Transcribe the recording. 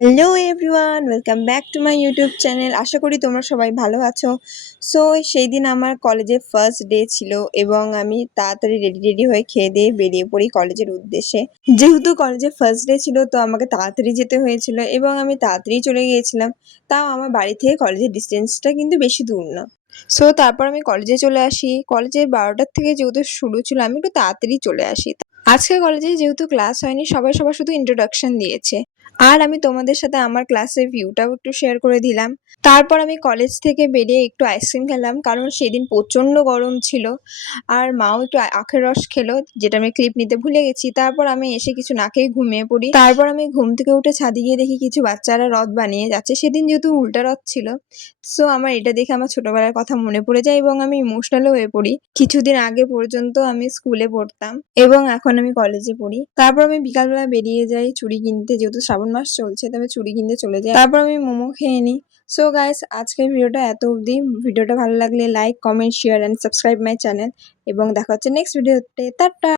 Hello everyone, welcome back to my YouTube channel. আশা করি তোমরা সবাই ভালো আছো। সো সেই দিন আমার কলেজে ফার্স্ট ডে ছিল এবং আমি তাড়াতাড়ি রেডি হয়ে খেয়ে দিয়ে বেরিয়ে পড়ি কলেজের উদ্দেশ্যে। যেহেতু কলেজে ফার্স্ট ডে ছিল তো আমাকে তাড়াতাড়ি যেতে হয়েছিল এবং আমি তাড়াতাড়ি চলে গিয়েছিলাম। তাও আমার বাড়ি থেকে কলেজের ডিস্টেন্সটা কিন্তু বেশি দূর না। সো তারপর আমি কলেজে চলে আসি। কলেজের 12টার থেকে যেহেতু শুরু ছিল আমি একটু তাড়াতাড়ি চলে আসি। আজকে কলেজে যেহেতু ক্লাস হয়নি, সবার শুধু ইন্ট্রোডাকশন দিয়েছে। আর আমি তোমাদের সাথে আমার ক্লাসের ভিউটাও একটু শেয়ার করে দিলাম। তারপর আমি কলেজ থেকে বেরিয়ে একটু আইসক্রিম খেলাম, কারণ সেদিন প্রচণ্ড গরম ছিল। আর মাও একটু আখের রস খেলো, যেটা আমি ক্লিপ নিতে ভুলে গেছি। তারপর আমি এসে কিছু না খেয়ে ঘুমিয়ে পড়ি। তারপর আমি ঘুম থেকে উঠে ছাদে গিয়ে দেখি কিছু বাচ্চারা রথ বানিয়ে যাচ্ছে। সেদিন যেহেতু উল্টা রথ ছিল, সো আমার এটা দেখে আমার ছোটবেলার কথা মনে পড়ে যায় এবং আমি ইমোশনালও হয়ে পড়ি। কিছুদিন আগে পর্যন্ত আমি স্কুলে পড়তাম এবং এখন আমি কলেজে পড়ি। তারপর আমি বিকালবেলা বেরিয়ে যাই চুড়ি কিনতে, যেহেতু শ্রাবণ মাস চলছে তবে চুড়ি কিনতে চলে যাই। তারপর আমি মোমো খেয়ে নিই। সো গাইস, আজকের ভিডিওটা এত অবধি। ভিডিওটা ভালো লাগলে like, comment, share and subscribe my channel এবং দেখা হচ্ছে নেক্সট ভিডিওতে। টাটা।